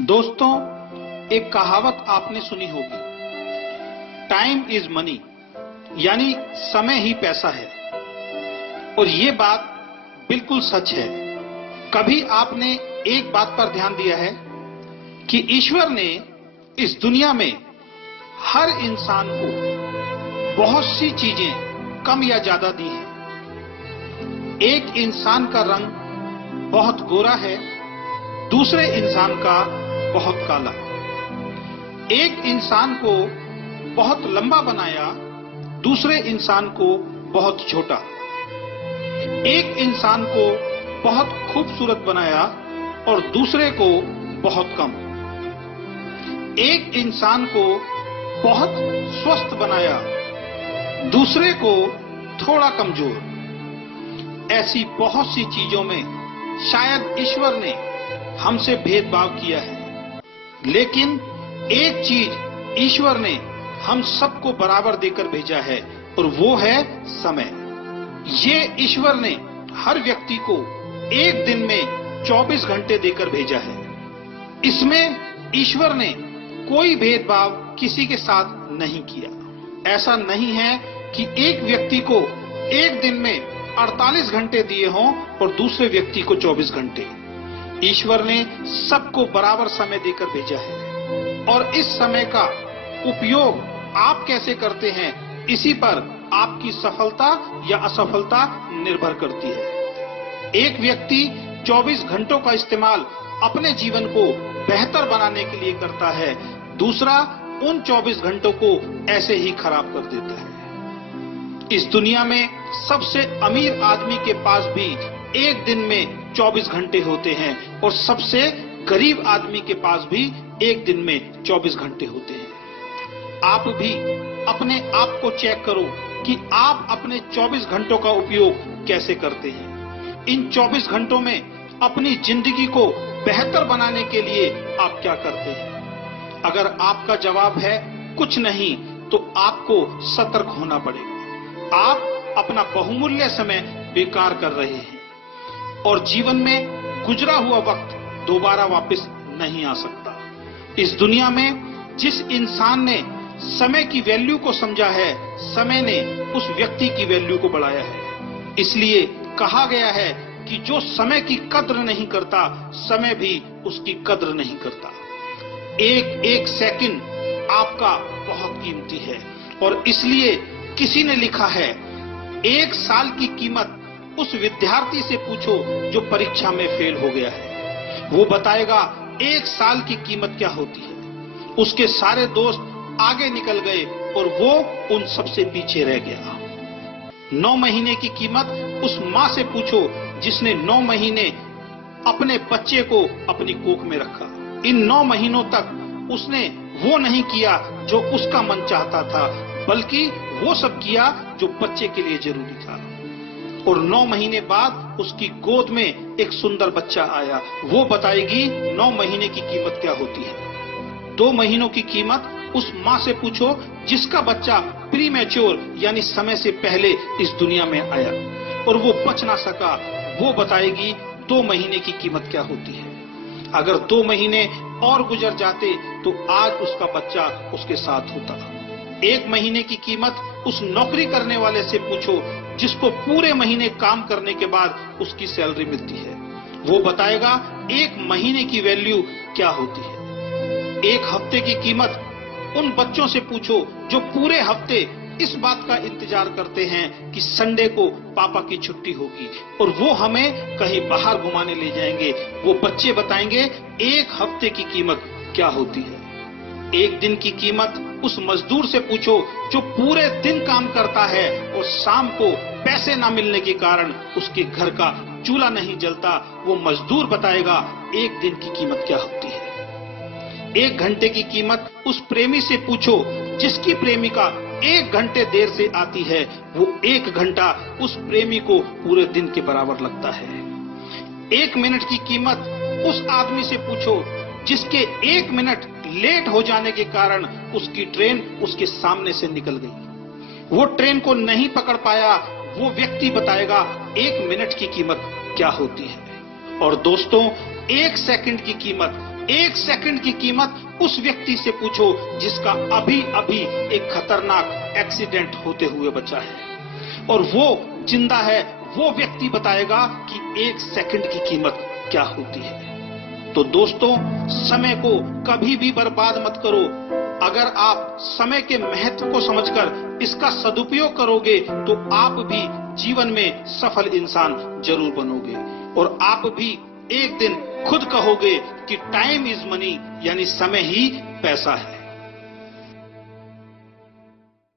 दोस्तों, एक कहावत आपने सुनी होगी, टाइम इज मनी, यानी समय ही पैसा है। और ये बात बिल्कुल सच है। कभी आपने एक बात पर ध्यान दिया है कि ईश्वर ने इस दुनिया में हर इंसान को बहुत सी चीजें कम या ज्यादा दी हैं। एक इंसान का रंग बहुत गोरा है, दूसरे इंसान का बहुत काला। एक इंसान को बहुत लंबा बनाया, दूसरे इंसान को बहुत छोटा। एक इंसान को बहुत खूबसूरत बनाया और दूसरे को बहुत कम। एक इंसान को बहुत स्वस्थ बनाया, दूसरे को थोड़ा कमजोर। ऐसी बहुत सी चीजों में शायद ईश्वर ने हमसे भेदभाव किया है, लेकिन एक चीज ईश्वर ने हम सबको बराबर देकर भेजा है और वो है समय। ये ईश्वर ने हर व्यक्ति को एक दिन में 24 घंटे देकर भेजा है। इसमें ईश्वर ने कोई भेदभाव किसी के साथ नहीं किया। ऐसा नहीं है कि एक व्यक्ति को एक दिन में 48 घंटे दिए हों और दूसरे व्यक्ति को 24 घंटे। ईश्वर ने सबको बराबर समय देकर भेजा है और इस समय का उपयोग आप कैसे करते हैं, इसी पर आपकी सफलता या असफलता निर्भर करती है। एक व्यक्ति 24 घंटों का इस्तेमाल अपने जीवन को बेहतर बनाने के लिए करता है, दूसरा उन 24 घंटों को ऐसे ही खराब कर देता है। इस दुनिया में सबसे अमीर आदमी के पास भी एक दिन में 24 घंटे होते हैं और सबसे गरीब आदमी के पास भी एक दिन में 24 घंटे होते हैं। आप भी अपने आप को चेक करो कि आप अपने 24 घंटों का उपयोग कैसे करते हैं। इन 24 घंटों में अपनी जिंदगी को बेहतर बनाने के लिए आप क्या करते हैं? अगर आपका जवाब है कुछ नहीं, तो आपको सतर्क होना पड़ेगा। आप अपना बहुमूल्य समय बेकार कर रहे हैं और जीवन में गुजरा हुआ वक्त दोबारा वापस नहीं आ सकता। इस दुनिया में जिस इंसान ने समय की वैल्यू को समझा है, समय ने उस व्यक्ति की वैल्यू को बढ़ाया है। इसलिए कहा गया है कि जो समय की कद्र नहीं करता, समय भी उसकी कद्र नहीं करता। एक एक सेकंड आपका बहुत कीमती है और इसलिए किसी ने लिखा है, एक साल की कीमत उस विद्यार्थी से पूछो जो परीक्षा में फेल हो गया है। वो बताएगा एक साल की कीमत क्या होती है। उसके सारे दोस्त आगे निकल गए और वो उन सबसे पीछे रह गया। 9 महीने की कीमत उस माँ से पूछो जिसने 9 महीने अपने बच्चे को अपनी कोख में रखा। इन 9 महीनों तक उसने वो नहीं किया जो उसका मन चाहता था, बल्कि वो सब किया जो बच्चे के लिए जरूरी था। और 9 महीने बाद उसकी गोद में एक सुंदर बच्चा आया। वो बताएगी 9 महीने की कीमत क्या होती है। 2 महीनों की कीमत उस माँ से पूछो जिसका बच्चा प्रीमैच्योर यानी समय से पहले इस दुनिया में आया और वो बच ना सका। वो बताएगी 2 महीने की कीमत क्या होती है। अगर 2 महीने और गुजर जाते तो आज उसका बच्चा उसके साथ होता। 1 महीने की कीमत उस नौकरी करने वाले से पूछो जिसको पूरे महीने काम करने के बाद उसकी सैलरी मिलती है। वो बताएगा 1 महीने की वैल्यू क्या होती है। 1 हफ्ते की कीमत उन बच्चों से पूछो जो पूरे हफ्ते इस बात का इंतजार करते हैं कि संडे को पापा की छुट्टी होगी और वो हमें कहीं बाहर घुमाने ले जाएंगे। वो बच्चे बताएंगे 1 हफ्ते की कीमत क्या होती है। 1 दिन की कीमत उस मजदूर से पूछो जो पूरे दिन काम करता है और शाम को पैसे ना मिलने के कारण उसके घर का चूल्हा नहीं जलता। वो मजदूर बताएगा 1 दिन की कीमत क्या होती है। 1 घंटे की कीमत उस प्रेमी से पूछो जिसकी प्रेमिका 1 घंटे देर से आती है। वो 1 घंटा उस प्रेमी को पूरे दिन के बराबर लगता है। 1 मिनट की कीमत उस आदमी से पूछो जिसके 1 मिनट लेट हो जाने के कारण उसकी ट्रेन उसके सामने से निकल गई। वो ट्रेन को नहीं पकड़ पाया। वो व्यक्ति बताएगा 1 मिनट की कीमत क्या होती है। और दोस्तों, 1 सेकंड की कीमत 1 सेकंड की कीमत उस व्यक्ति से पूछो जिसका अभी अभी एक खतरनाक एक्सीडेंट होते हुए बचा है, और वो जिंदा है। वो व्यक्ति बताएगा कि 1 सेकंड की कीमत क्या होती है। तो दोस्तों, समय को कभी भी बर्बाद मत करो। अगर आप समय के महत्व को समझकर इसका सदुपयोग करोगे तो आप भी जीवन में सफल इंसान जरूर बनोगे, और आप भी एक दिन खुद कहोगे कि टाइम इज मनी, यानी समय ही पैसा है।